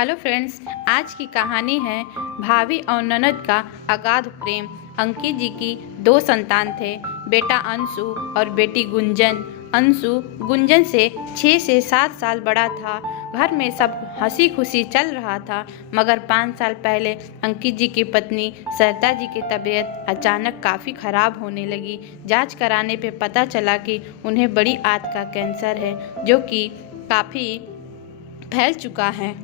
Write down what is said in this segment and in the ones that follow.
Hello friends, आज की कहानी है भाभी और ननद का अगाध प्रेम। अंकित जी की दो संतान थे, बेटा अंशु और बेटी गुंजन। अंशु गुंजन से 6 से 7 साल बड़ा था। घर में सब हंसी खुशी चल रहा था, मगर 5 साल पहले अंकित जी की पत्नी सरिता जी की तबीयत अचानक काफ़ी ख़राब होने लगी। जांच कराने पे पता चला कि उन्हें बड़ी आंत का कैंसर है, जो कि काफ़ी फैल चुका है।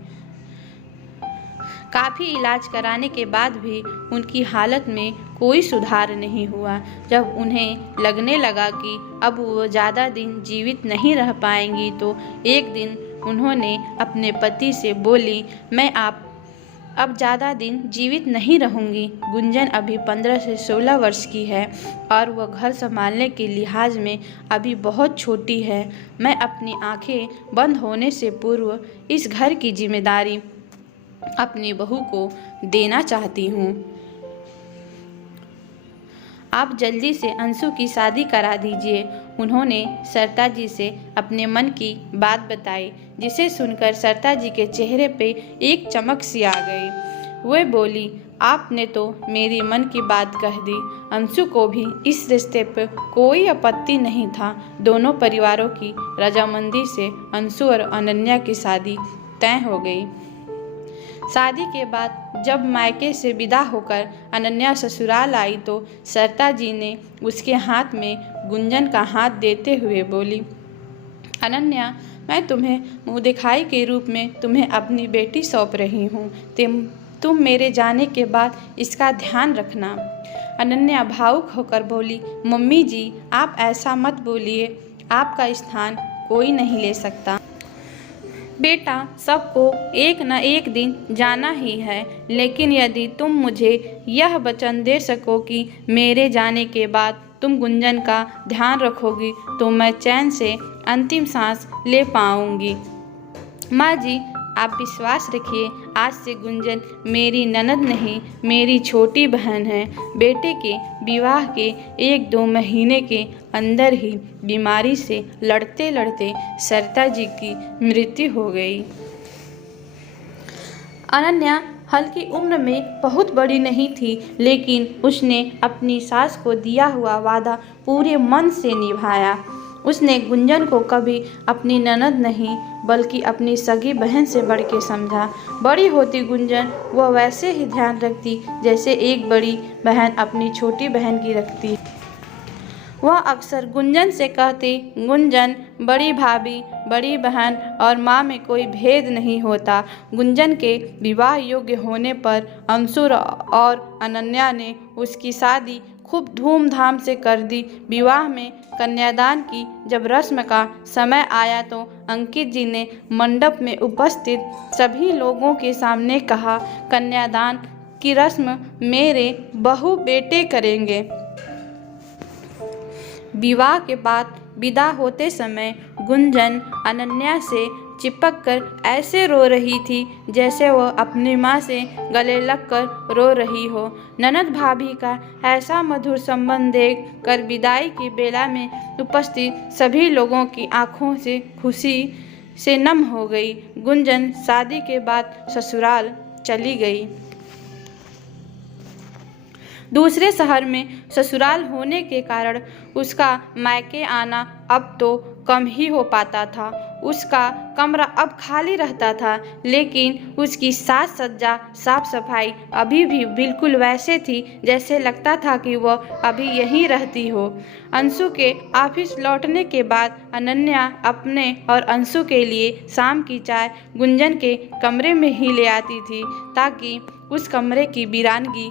काफ़ी इलाज कराने के बाद भी उनकी हालत में कोई सुधार नहीं हुआ। जब उन्हें लगने लगा कि अब वो ज़्यादा दिन जीवित नहीं रह पाएंगी, तो एक दिन उन्होंने अपने पति से बोली, मैं अब ज़्यादा दिन जीवित नहीं रहूँगी। गुंजन अभी 15 से 16 वर्ष की है और वह घर संभालने के लिहाज में अभी बहुत छोटी है। मैं अपनी आंखें बंद होने से पूर्व इस घर की जिम्मेदारी अपनी बहू को देना चाहती हूँ। आप जल्दी से अंशु की शादी करा दीजिए। उन्होंने सरिता जी से अपने मन की बात बताई, जिसे सुनकर सरिता जी के चेहरे पे एक चमक सी आ गई। वे बोली, आपने तो मेरी मन की बात कह दी। अंशु को भी इस रिश्ते पर कोई आपत्ति नहीं था। दोनों परिवारों की रजामंदी से अंशु और अनन्या की शादी तय हो गई। शादी के बाद जब मायके से विदा होकर अनन्या ससुराल आई, तो सरिता जी ने उसके हाथ में गुंजन का हाथ देते हुए बोली, अनन्या, मैं तुम्हें मुँह दिखाई के रूप में तुम्हें अपनी बेटी सौंप रही हूँ। तुम मेरे जाने के बाद इसका ध्यान रखना। अनन्या भावुक होकर बोली, मम्मी जी, आप ऐसा मत बोलिए। आपका स्थान कोई नहीं ले सकता। बेटा, सबको एक न एक दिन जाना ही है, लेकिन यदि तुम मुझे यह वचन दे सको कि मेरे जाने के बाद तुम गुंजन का ध्यान रखोगी, तो मैं चैन से अंतिम सांस ले पाऊंगी। माँ जी, आप विश्वास रखिए, आज से गुंजन मेरी ननद नहीं, मेरी छोटी बहन है। बेटे के विवाह के 1-2 महीने के अंदर ही बीमारी से लड़ते लड़ते सरिता जी की मृत्यु हो गई। अनन्या हल्की उम्र में बहुत बड़ी नहीं थी, लेकिन उसने अपनी सास को दिया हुआ वादा पूरे मन से निभाया। उसने गुंजन को कभी अपनी ननद नहीं, बल्कि अपनी सगी बहन से बढ़ के समझा। बड़ी होती गुंजन वह वैसे ही ध्यान रखती जैसे एक बड़ी बहन अपनी छोटी बहन की रखती। वह अक्सर गुंजन से कहती, गुंजन, बड़ी भाभी, बड़ी बहन और माँ में कोई भेद नहीं होता। गुंजन के विवाह योग्य होने पर अंशु और अनन्या ने उसकी शादी खूब धूमधाम से कर दी। विवाह में कन्यादान की जब रस्म का समय आया, तो अंकित जी ने मंडप में उपस्थित सभी लोगों के सामने कहा, कन्यादान की रस्म मेरे बहू बेटे करेंगे। विवाह के बाद विदा होते समय गुंजन अनन्या से चिपक कर ऐसे रो रही थी जैसे वह अपनी माँ से गले लगकर रो रही हो। ननद भाभी का ऐसा मधुर संबंध देख कर विदाई की बेला में उपस्थित सभी लोगों की आंखों से खुशी से नम हो गई। गुंजन शादी के बाद ससुराल चली गई। दूसरे शहर में ससुराल होने के कारण उसका मायके आना अब तो कम ही हो पाता था। उसका कमरा अब खाली रहता था, लेकिन उसकी साज सज्जा, साफ सफाई अभी भी बिल्कुल वैसे थी जैसे लगता था कि वह अभी यहीं रहती हो। अंशु के ऑफिस लौटने के बाद अनन्या अपने और अंशु के लिए शाम की चाय गुंजन के कमरे में ही ले आती थी, ताकि उस कमरे की वीरानगी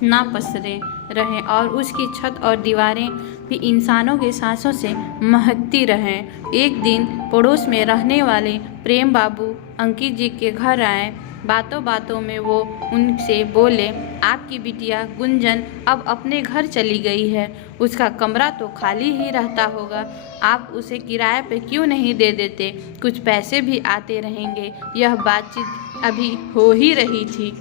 ना पसरे रहे और उसकी छत और दीवारें भी इंसानों के सांसों से महकती रहें। एक दिन पड़ोस में रहने वाले प्रेम बाबू अंकित जी के घर आए। बातों बातों में वो उनसे बोले, आपकी बिटिया गुंजन अब अपने घर चली गई है। उसका कमरा तो खाली ही रहता होगा, आप उसे किराए पे क्यों नहीं दे देते? कुछ पैसे भी आते रहेंगे। यह बातचीत अभी हो ही रही थी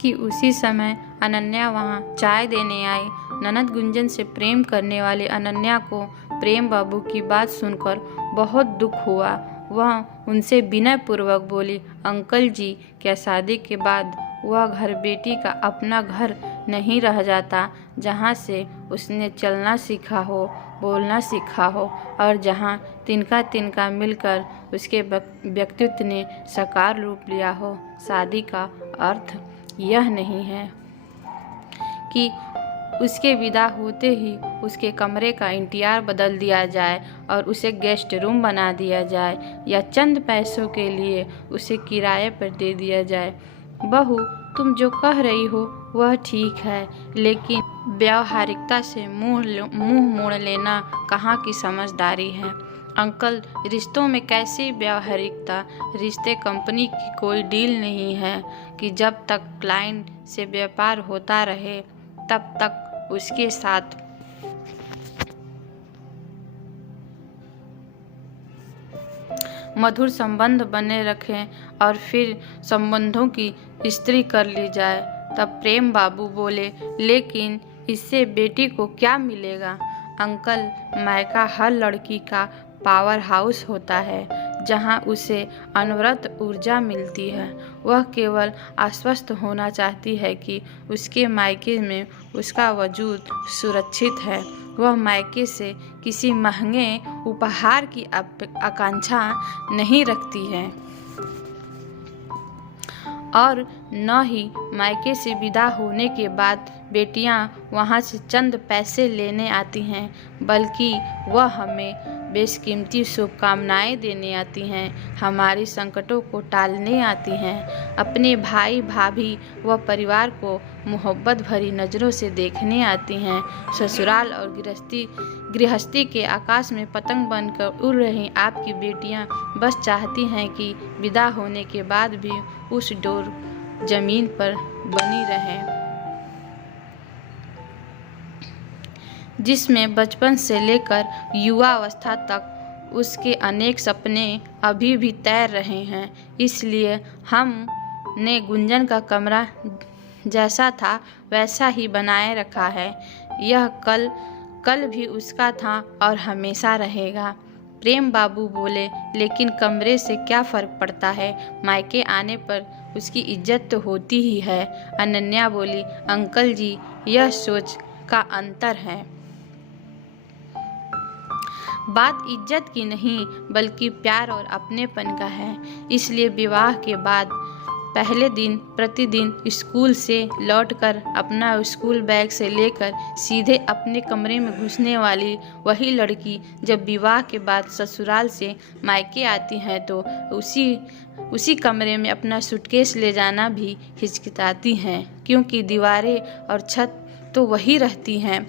कि उसी समय अनन्या वहाँ चाय देने आई। ननद गुंजन से प्रेम करने वाले अनन्या को प्रेम बाबू की बात सुनकर बहुत दुख हुआ। वह उनसे विनयपूर्वक बोली, अंकल जी, क्या शादी के बाद वह घर बेटी का अपना घर नहीं रह जाता, जहाँ से उसने चलना सीखा हो, बोलना सीखा हो और जहाँ तिनका तिनका मिलकर उसके व्यक्तित्व ने साकार रूप लिया हो। शादी का अर्थ यह नहीं है कि उसके विदा होते ही उसके कमरे का इंटीरियर बदल दिया जाए और उसे गेस्ट रूम बना दिया जाए या चंद पैसों के लिए उसे किराए पर दे दिया जाए। बहू, तुम जो कह रही हो वह ठीक है, लेकिन व्यावहारिकता से मुंह मोड़ लेना कहाँ की समझदारी है। अंकल, रिश्तों में कैसी व्यावहारिकता? रिश्ते कंपनी की कोई डील नहीं है कि जब तक क्लाइंट से व्यापार होता रहे तब तक उसके साथ मधुर संबंध बने रखें और फिर संबंधों की इस्त्री कर ली जाए। तब प्रेम बाबू बोले, लेकिन इससे बेटी को क्या मिलेगा? अंकल, मायका हर लड़की का पावर हाउस होता है, जहां उसे अनवरत ऊर्जा मिलती है। वह केवल आश्वस्त होना चाहती है कि उसके मायके में उसका वजूद सुरक्षित है। वह मायके से किसी महंगे उपहार की आकांक्षा नहीं रखती है और न ही मायके से विदा होने के बाद बेटियां वहां से चंद पैसे लेने आती हैं, बल्कि वह हमें बेशकीमती शुभकामनाएं देने आती हैं, हमारी संकटों को टालने आती हैं, अपने भाई भाभी व परिवार को मोहब्बत भरी नज़रों से देखने आती हैं। ससुराल और गृहस्थी के आकाश में पतंग बनकर उड़ रही आपकी बेटियां बस चाहती हैं कि विदा होने के बाद भी उस डोर जमीन पर बनी रहें जिसमें बचपन से लेकर युवा अवस्था तक उसके अनेक सपने अभी भी तैर रहे हैं। इसलिए हमने गुंजन का कमरा जैसा था वैसा ही बनाए रखा है। यह कल भी उसका था और हमेशा रहेगा। प्रेम बाबू बोले, लेकिन कमरे से क्या फ़र्क पड़ता है? मायके आने पर उसकी इज्जत तो होती ही है। अनन्या बोली, अंकल जी, यह सोच का अंतर है। बात इज्जत की नहीं बल्कि प्यार और अपनेपन का है। इसलिए विवाह के बाद पहले दिन प्रतिदिन स्कूल से लौटकर अपना स्कूल बैग से लेकर सीधे अपने कमरे में घुसने वाली वही लड़की जब विवाह के बाद ससुराल से मायके आती हैं तो उसी कमरे में अपना सूटकेस ले जाना भी हिचकिचाती हैं, क्योंकि दीवारें और छत तो वही रहती हैं,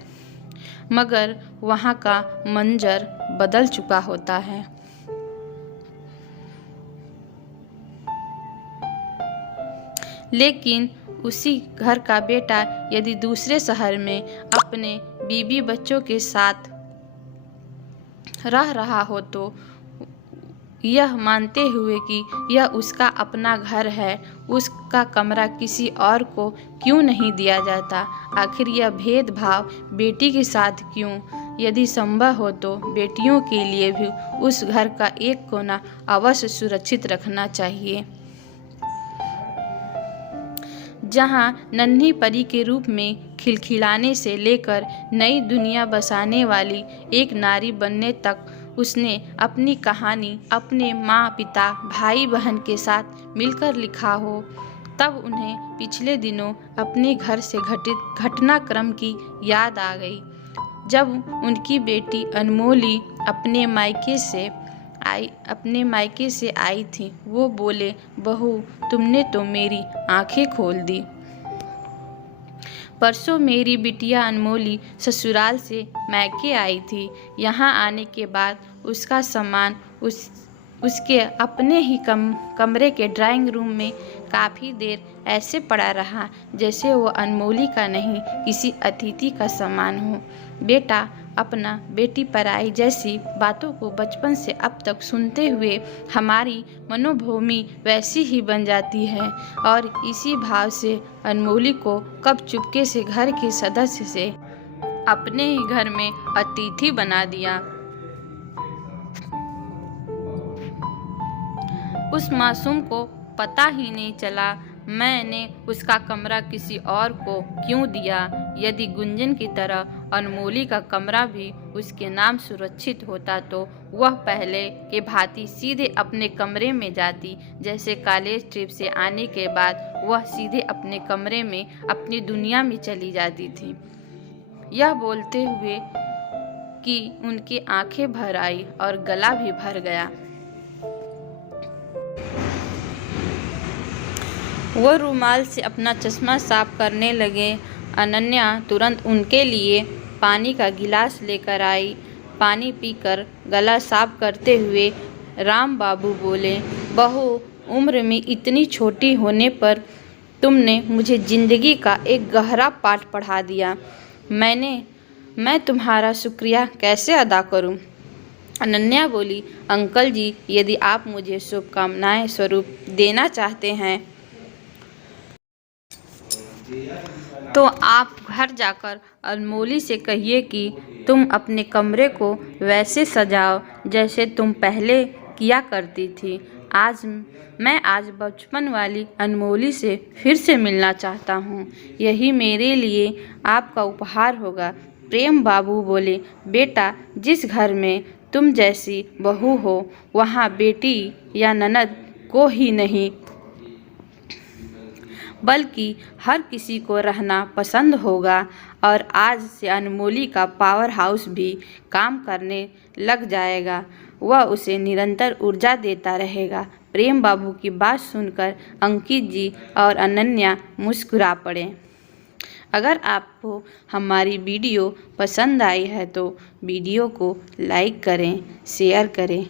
मगर वहाँ का मंजर बदल चुका होता है। लेकिन उसी घर का बेटा यदि दूसरे शहर में अपने बीवी बच्चों के साथ रह रहा हो तो यह मानते हुए कि यह उसका अपना घर है, उसका कमरा किसी और को क्यों नहीं दिया जाता? आखिर यह भेदभाव बेटी के साथ क्यों? यदि संभव हो तो बेटियों के लिए भी उस घर का एक कोना अवश्य सुरक्षित रखना चाहिए, जहां नन्ही परी के रूप में खिलखिलाने से लेकर नई दुनिया बसाने वाली एक नारी बनने तक उसने अपनी कहानी अपने माँ पिता भाई बहन के साथ मिलकर लिखा हो। तब उन्हें पिछले दिनों अपने घर से घटित घटनाक्रम की याद आ गई, जब उनकी बेटी अनमोली अपने मायके से आई थी। वो बोले, बहू, तुमने तो मेरी आंखें खोल दी। परसों मेरी बिटिया अनमोली ससुराल से मायके आई थी। यहाँ आने के बाद उसका सामान उसके अपने ही कमरे के ड्राइंग रूम में काफ़ी देर ऐसे पड़ा रहा जैसे वो अनमोली का नहीं किसी अतिथि का सामान हो। बेटा अपना बेटी पराई जैसी बातों को बचपन से अब तक सुनते हुए हमारी मनोभूमि वैसी ही बन जाती है, और इसी भाव से अनमोली को कब चुपके से घर के सदस्य से अपने ही घर में अतिथि बना दिया। उस मासूम को पता ही नहीं चला मैंने उसका कमरा किसी और को क्यों दिया। यदि गुंजन की तरह अनमोली का कमरा भी उसके नाम सुरक्षित होता तो वह पहले के भांति सीधे अपने कमरे में जाती, जैसे कॉलेज ट्रिप से आने के बाद वह सीधे अपने कमरे में अपनी दुनिया में चली जाती थी। यह बोलते हुए कि उनकी आंखें भर आई और गला भी भर गया। वह रुमाल से अपना चश्मा साफ करने लगे। अनन्या तुरंत उनके लिए पानी का गिलास लेकर आई। पानी पीकर गला साफ करते हुए राम बाबू बोले, बहू, उम्र में इतनी छोटी होने पर तुमने मुझे जिंदगी का एक गहरा पाठ पढ़ा दिया। मैं तुम्हारा शुक्रिया कैसे अदा करूं? अनन्या बोली, अंकल जी, यदि आप मुझे शुभकामनाएं स्वरूप देना चाहते हैं तो आप घर जाकर अनमोली से कहिए कि तुम अपने कमरे को वैसे सजाओ जैसे तुम पहले किया करती थी। आज बचपन वाली अनमोली से फिर से मिलना चाहता हूँ। यही मेरे लिए आपका उपहार होगा। प्रेम बाबू बोले, बेटा, जिस घर में तुम जैसी बहू हो वहाँ बेटी या ननद को ही नहीं बल्कि हर किसी को रहना पसंद होगा। और आज से अनमोली का पावर हाउस भी काम करने लग जाएगा। वह उसे निरंतर ऊर्जा देता रहेगा। प्रेम बाबू की बात सुनकर अंकित जी और अनन्या मुस्कुरा पड़े। अगर आपको हमारी वीडियो पसंद आई है तो वीडियो को लाइक करें, शेयर करें